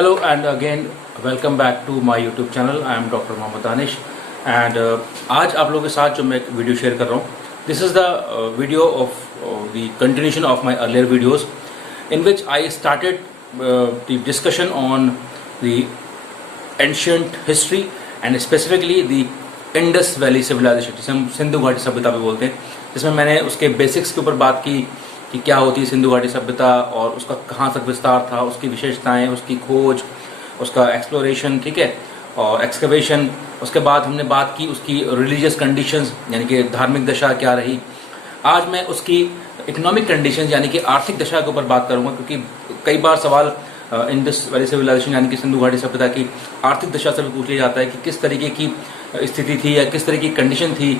Hello and again welcome back to my YouTube channel. I am Dr. Mohammad Danish and आज आप लोगों के साथ जो मैं एक वीडियो शेयर कर रहा हूँ, this is the video of the continuation of my earlier videos in which I started the discussion on the ancient history and specifically the Indus Valley Civilization, जिसे हम सिंधु घाटी सभ्यता भी बोलते हैं, जिसमें मैंने उसके बेसिक्स के ऊपर बात की कि क्या होती है सिंधु घाटी सभ्यता और उसका कहाँ तक विस्तार था, उसकी विशेषताएं, उसकी खोज, उसका एक्सप्लोरेशन, ठीक है, और एक्सकवेशन। उसके बाद हमने बात की उसकी रिलीजियस कंडीशंस यानी कि धार्मिक दशा क्या रही। आज मैं उसकी इकोनॉमिक कंडीशंस यानी कि आर्थिक दशा के ऊपर बात करूंगा, क्योंकि कई बार सवाल इंडस वैली सिविलाइजेशन यानी कि सिंधु घाटी सभ्यता की आर्थिक दशा से भी पूछ लिया जाता है कि किस तरीके की स्थिति थी या किस तरह की कंडीशन थी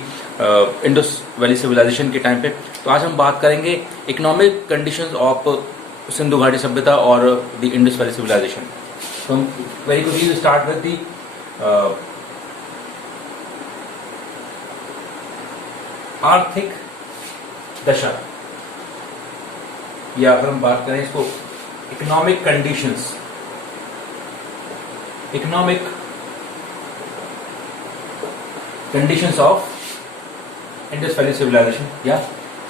इंडस वैली सिविलाइजेशन के टाइम पे। तो आज हम बात करेंगे इकोनॉमिक कंडीशंस ऑफ सिंधु घाटी सभ्यता और द इंडस वैली सिविलाइजेशन। तो हम very quickly start with the आर्थिक दशा, या अगर हम बात करें इसको economic conditions, economic conditions of Indus valley civilization या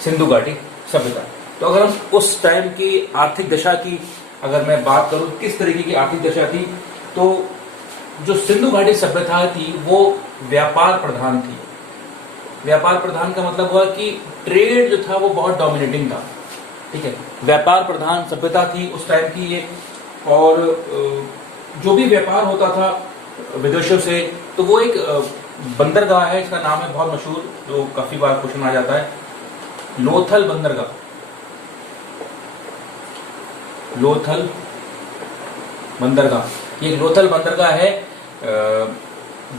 सिंधु घाटी सभ्यता। तो अगर हम उस टाइम की आर्थिक दशा की अगर मैं बात करूं किस तरीके की आर्थिक दशा थी, तो जो सिंधु घाटी सभ्यता थी वो व्यापार प्रधान थी। व्यापार प्रधान का मतलब हुआ कि ट्रेड जो था वो बहुत डोमिनेटिंग था, ठीक है, व्यापार प्रधान सभ्यता थी उस टाइम की ये। और जो भी व्यापार होता था विदेशों से, तो वो एक बंदरगाह है, इसका नाम है बहुत मशहूर, जो काफी बार क्वेश्चन आ जाता है, लोथल बंदरगाह। लोथल बंदरगाह, ये लोथल बंदरगाह है,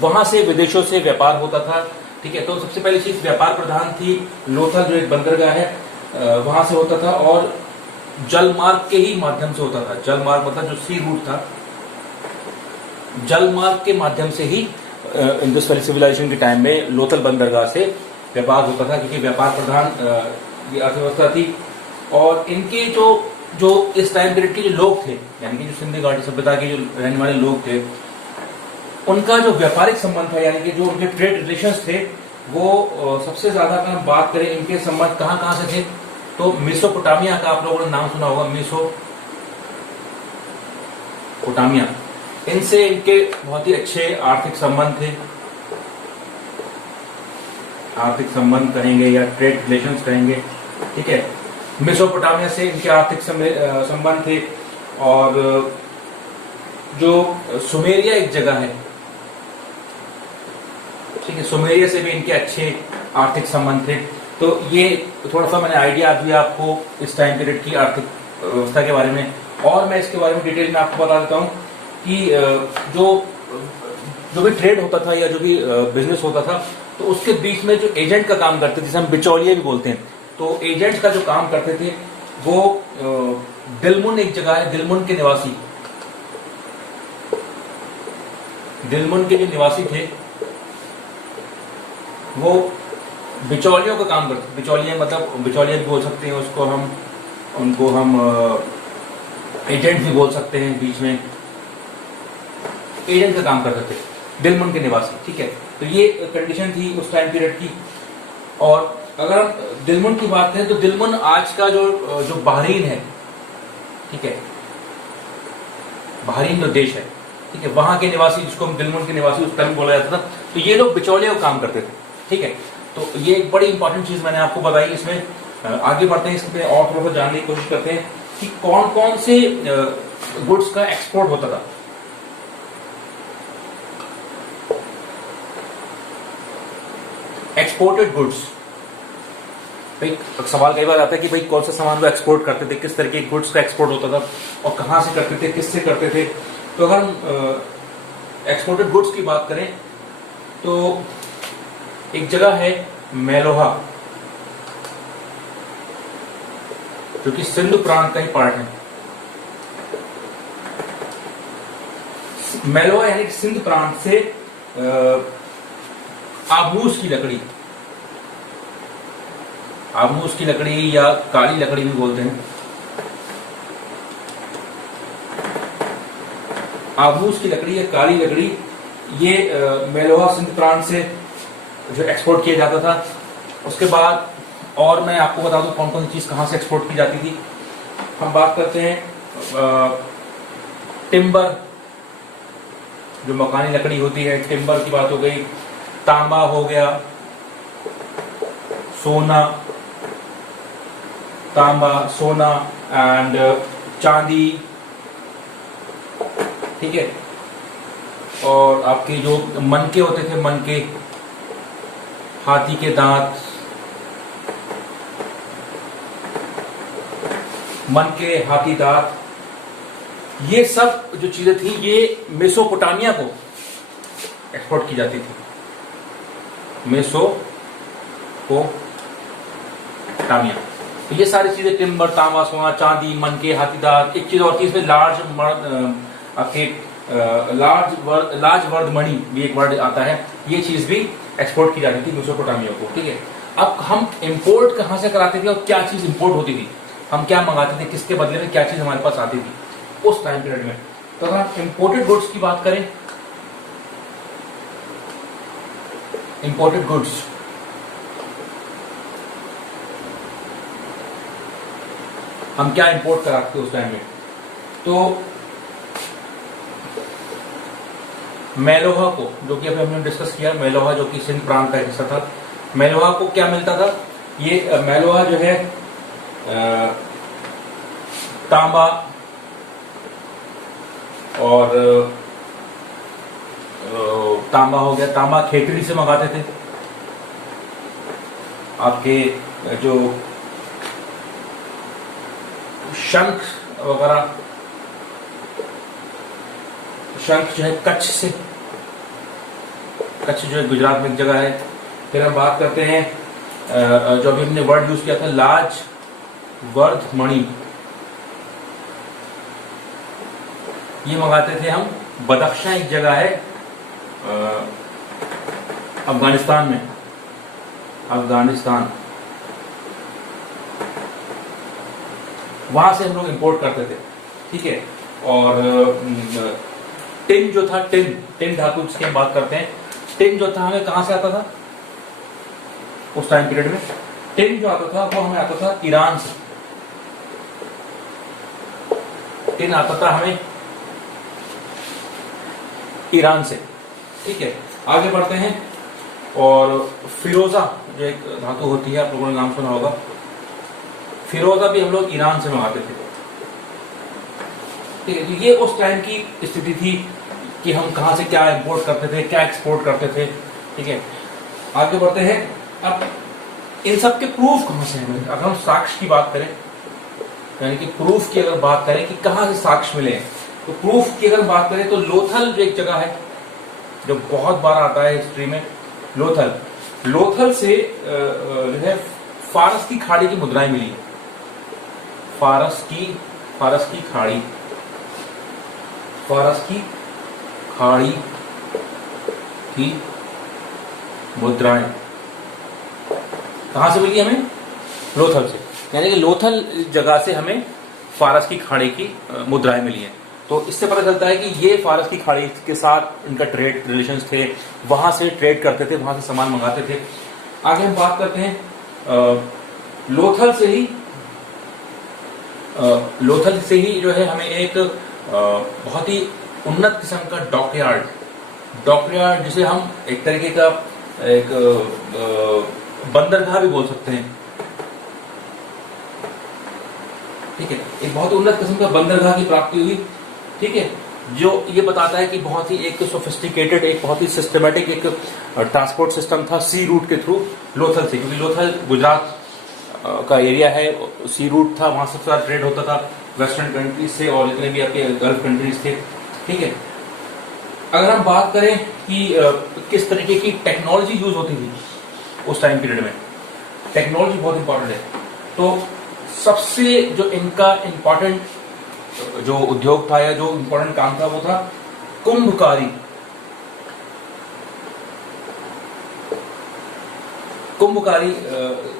वहां से विदेशों से व्यापार होता था, ठीक है। तो सबसे पहली चीज व्यापार प्रधान थी, लोथल जो एक बंदरगाह है वहां से होता था और जल मार्ग के ही माध्यम से होता था। जल मार्ग मतलब जो सी रूट था, जल मार्ग के माध्यम से ही इंडस वैली सिविलाइजेशन के टाइम में लोथल बंदरगाह से व्यापार होता था, क्योंकि व्यापार प्रधान ये अर्थव्यवस्था थी। और इनके जो इस टाइम पीरियड के जो लोग थे, यानी कि जो सिंधु घाटी सभ्यता के जो रहने वाले लोग थे, उनका जो व्यापारिक संबंध था यानी कि जो उनके ट्रेड रिलेशंस थे, वो सबसे ज्यादा अगर हम बात करें इनके संबंध कहाँ कहाँ से थे, तो मेसोपोटामिया का आप लोगों ने नाम सुना होगा, मेसोपोटामिया, इनसे इनके बहुत ही अच्छे आर्थिक संबंध थे। आर्थिक संबंध कहेंगे या ट्रेड रिलेशंस कहेंगे, ठीक है। मेसोपोटामिया से इनके आर्थिक संबंध थे। और जो सुमेरिया एक जगह है, ठीक है, सुमेरिया से भी इनके अच्छे आर्थिक संबंध थे। तो ये थोड़ा सा मैंने आइडिया दिया आपको इस टाइम पीरियड की आर्थिक व्यवस्था के बारे में। और मैं इसके बारे में डिटेल में आपको बता देता हूँ कि जो भी ट्रेड होता था या जो भी बिजनेस होता था, तो उसके बीच में जो एजेंट का काम करते थे, जिसे हम बिचौलिए भी बोलते हैं, तो एजेंट का जो काम करते थे वो दिलमुन एक जगह है, दिलमुन के निवासी, दिलमुन के जो निवासी थे वो बिचौलियों का काम करते। बिचौलिए मतलब बिचौलिए भी बोल सकते हैं उसको हम, उनको हम एजेंट भी बोल सकते हैं, बीच में एजेंट का काम करते थे, दिलमुन के निवासी, ठीक है। तो ये कंडीशन थी उस टाइम पीरियड की। और अगर हम दिलमुन की बात करें तो दिलमुन आज का जो बहरीन है, ठीक है, बहरीन जो देश है, ठीक है, वहां के निवासी, जिसको हम दिलमुन के निवासी उस टाइम बोला जाता था, तो ये लोग बिचौलियों का काम करते थे, ठीक है। तो ये एक बड़ी इंपॉर्टेंट चीज मैंने आपको बताई। इसमें आगे बढ़ते हैं, इसमें और थोड़ा सा जानने की कोशिश करते हैं कि कौन कौन से गुड्स का एक्सपोर्ट होता था। एक्सपोर्टेड गुड्स, भाई सवाल कई बार आता है कि भाई कौन सा सामान वो एक्सपोर्ट करते थे, किस तरह के गुड्स का एक्सपोर्ट होता था और कहां से करते थे, किससे करते थे। तो अगर हम एक्सपोर्टेड गुड्स की बात करें तो एक जगह है मेलोहा, जो कि सिंधु प्रांत का ही पार्ट है। मेलोहा यानी सिंधु प्रांत से आबूस की लकड़ी, आबूस की लकड़ी या काली लकड़ी भी बोलते हैं, आबूस की लकड़ी है, काली लकड़ी, ये मेलोहा सिंध प्रांत से जो एक्सपोर्ट किया जाता था। उसके बाद और मैं आपको बता दूं कौन कौन सी चीज कहां से एक्सपोर्ट की जाती थी। हम बात करते हैं टिम्बर, जो मकानी लकड़ी होती है, टिम्बर की बात हो गई। तांबा हो गया, सोना, तांबा, सोना एंड चांदी, ठीक है। और आपके जो मनके होते थे, मनके, हाथी के दांत, मनके, हाथी दांत, ये सब जो चीजें थी ये मेसोपोटामिया को एक्सपोर्ट की जाती थी। मेसोपोटामिया, तो ये सारी चीजें टिम्बर, तांबा, सोना, चांदी, मनके, हाथी दांत। एक चीज और थी इसमें, लार्ज वर्द मणि भी एक वर्ड आता है, ये चीज भी एक्सपोर्ट की जाती थी मेसोपोटामिया को, ठीक है। अब हम इंपोर्ट कहां से कराते थे और क्या चीज इंपोर्ट होती थी, हम क्या मंगाते थे, किसके बदले में क्या चीज हमारे पास आती थी उस टाइम पीरियड में। तो अगर हम इंपोर्टेड गुड्स की बात करें, इंपोर्टेड गुड्स, हम क्या इंपोर्ट कराते थे उस टाइम में, तो मेलोहा को, जो कि अभी हमने डिस्कस किया, मेलोहा जो कि सिंध प्रांत का हिस्सा था, मेलोहा को क्या मिलता था, ये मेलोहा जो है तांबा और तांबा हो गया, तांबा खेतड़ी से मंगाते थे। आपके जो शंख वगैरह, शंख जो है कच्छ से, कच्छ जो है गुजरात में एक जगह है। फिर हम बात करते हैं जो अभी हमने वर्ड यूज किया था, लाज वर्ध मणि, ये मंगाते थे हम बदख्शां, एक जगह है अफगानिस्तान में, अफगानिस्तान, वहां से हम लोग इंपोर्ट करते थे, ठीक है। और टिन जो था, टिन धातु जिसकी हम बात करते हैं, टिन जो था हमें कहां से आता था उस टाइम पीरियड में, टिन जो आता था वो हमें आता था ईरान से, टिन आता था हमें ईरान से, ठीक है। आगे बढ़ते हैं, और फिरोजा जो एक धातु होती है, आप लोगों ने नाम सुना होगा, फिरोजा भी हम लोग ईरान से मंगाते थे, ठीक है। तो ये उस टाइम की स्थिति थी कि हम कहां से क्या इंपोर्ट करते थे, क्या एक्सपोर्ट करते थे, ठीक है। आगे बढ़ते हैं, अब इन सब के प्रूफ कहां से हैं। अगर हम साक्ष्य की बात करें, यानी कि प्रूफ की अगर बात करें कि कहां से साक्ष्य मिले, तो प्रूफ की अगर बात करें तो लोथल जो एक जगह है जो बहुत बार आता है हिस्ट्री में, लोथल से जो है फारस की खाड़ी की मुद्राएं मिली, फारस की खाड़ी की मुद्राएं कहां से मिली हमें, लोथल से, यानी कि लोथल जगह से हमें फारस की खाड़ी की मुद्राएं मिली हैं। तो इससे पता चलता है कि ये फारस की खाड़ी के साथ इनका ट्रेड रिलेशंस थे, वहां से ट्रेड करते थे, वहां से सामान मंगाते थे। आगे हम बात करते हैं लोथल से ही जो है हमें एक बहुत ही उन्नत किस्म का डॉकयार्ड जिसे हम एक तरीके का एक बंदरगाह भी बोल सकते हैं, ठीक है। एक बहुत उन्नत किस्म का बंदरगाह की प्राप्ति हुई, ठीक है, जो ये बताता है कि बहुत ही एक सोफिस्टिकेटेड, एक बहुत ही सिस्टमेटिक एक ट्रांसपोर्ट सिस्टम था सी रूट के थ्रू लोथल से, क्योंकि लोथल गुजरात का एरिया है, सी रूट था, वहां सबसे ज्यादा ट्रेड होता था वेस्टर्न कंट्रीज से और जितने भी आपके गल्फ कंट्रीज थे, ठीक है। अगर हम बात करें कि किस तरीके की टेक्नोलॉजी यूज होती थी उस टाइम पीरियड में, टेक्नोलॉजी बहुत इंपॉर्टेंट है। तो सबसे जो इनका इंपॉर्टेंट जो उद्योग था या जो इंपॉर्टेंट काम था वो था कुंभकारी।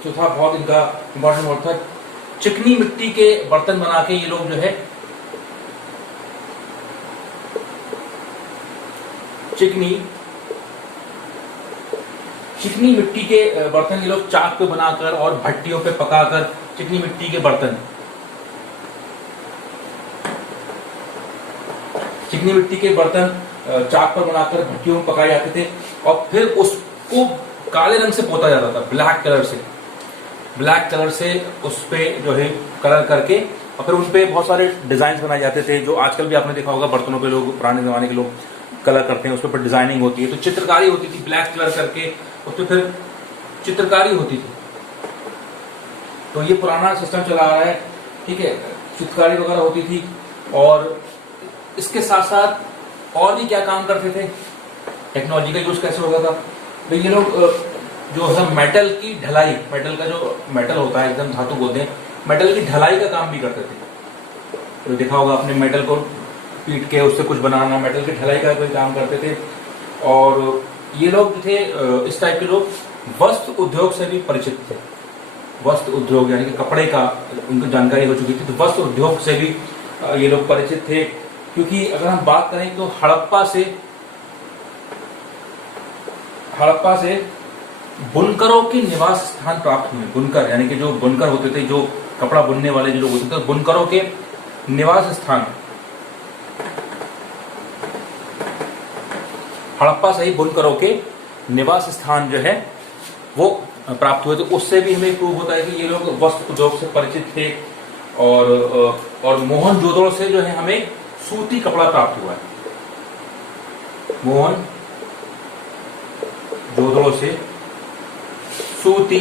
जो था बहुत इनका इंपॉर्टेंट वर्ड था। चिकनी मिट्टी के बर्तन बना के ये लोग जो है चिकनी मिट्टी के बर्तन ये लोग चाक पे बनाकर और भट्टियों पे पकाकर चिकनी मिट्टी के बर्तन, चिकनी मिट्टी के बर्तन चाक पर बनाकर भट्टियों में पकाए जाते थे और फिर उसको काले रंग से पोता जाता था, ब्लैक कलर से उस पे जो है कलर करके और फिर उन पे बहुत सारे डिजाइन बनाए जाते थे, जो आजकल भी आपने देखा होगा बर्तनों पे लोग पुराने जमाने के लोग कलर करते हैं, उस पर डिजाइनिंग होती है। तो चित्रकारी होती थी ब्लैक कलर करके, उस पर फिर चित्रकारी होती थी। तो ये पुराना सिस्टम चला आ रहा है, ठीक है, चित्रकारी वगैरह होती थी। और इसके साथ साथ और भी क्या काम करते थे, टेक्नोलॉजी का यूज कैसे होता था। तो ये लोग जो है मेटल की ढलाई, मेटल का जो मेटल होता है एकदम धातु बोलते हैं, मेटल की ढलाई का काम भी करते थे। तो देखा होगा आपने मेटल को पीट के उससे कुछ बनाना, मेटल की ढलाई का कोई काम करते थे। और ये लोग थे इस टाइप के लोग वस्त्र उद्योग से भी परिचित थे। वस्त्र उद्योग यानी कि कपड़े का उनको जानकारी हो चुकी थी, तो वस्त्र उद्योग से भी ये लोग परिचित थे। क्योंकि अगर हम बात करें तो हड़प्पा से बुनकरों के निवास स्थान प्राप्त हुए। बुनकर यानी कि जो बुनकर होते थे, जो कपड़ा बुनने वाले जो लोग होते थे, बुनकरों के निवास स्थान, हड़प्पा से ही बुनकरों के निवास स्थान जो है वो प्राप्त हुए। तो उससे भी हमें प्रूव होता है कि ये लोग वस्त्र उद्योग से परिचित थे। और मोहनजोदड़ो से जो है हमें सूती कपड़ा प्राप्त हुआ है। मोहनजोदड़ो से सूती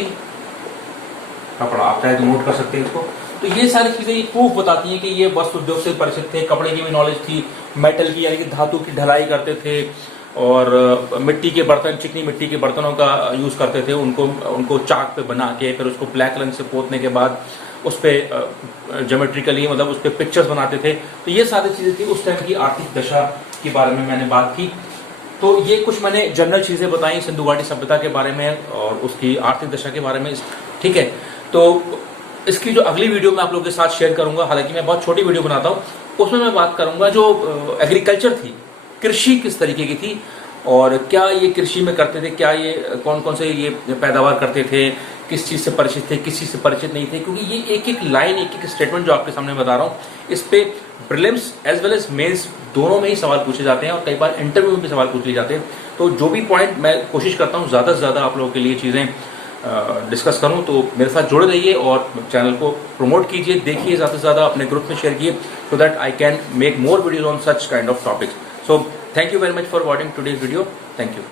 कपड़ा, आप चाहे तो नोट कर सकते हैं इसको। तो ये सारी चीजें प्रूफ बताती हैं कि ये वस्त्र उद्योग से परिचित थे, कपड़े की भी नॉलेज थी, मेटल की यानी कि धातु की ढलाई करते थे, और मिट्टी के बर्तन, चिकनी मिट्टी के बर्तनों का यूज करते थे। उनको चाक पे बना के फिर उसको ब्लैक रंग से पोतने के बाद उस पे ज्योमेट्रिकली मतलब उस पे पिक्चर्स बनाते थे। तो ये सारी चीजें थी उस टाइम की आर्थिक दशा के बारे में मैंने बात की। तो ये कुछ मैंने जनरल चीजें बताई सिंधु घाटी सभ्यता के बारे में और उसकी आर्थिक दशा के बारे में, ठीक है। तो इसकी जो अगली वीडियो मैं आप लोगों के साथ शेयर करूंगा, हालांकि मैं बहुत छोटी वीडियो बनाता हूँ, उसमें मैं बात करूंगा जो एग्रीकल्चर थी, कृषि किस तरीके की थी और क्या ये कृषि में करते थे, क्या ये कौन कौन से ये पैदावार करते थे, किस चीज से परिचित थे, किस चीज से परिचित नहीं थे। क्योंकि ये एक एक लाइन, एक एक स्टेटमेंट जो आपके सामने बता रहा हूँ, इस पे prelims as well as mains दोनों में ही सवाल पूछे जाते हैं और कई बार इंटरव्यू में भी सवाल पूछ लिए जाते हैं। तो जो भी पॉइंट मैं कोशिश करता हूँ ज्यादा से ज्यादा आप लोगों के लिए चीजें डिस्कस करूं, तो मेरे साथ जुड़े रहिए और चैनल को प्रमोट कीजिए, देखिए ज्यादा से ज्यादा, अपने ग्रुप में शेयर कीजिए, so that I can make more videos on such kind of topics. So thank you very much for watching today's video. Thank you.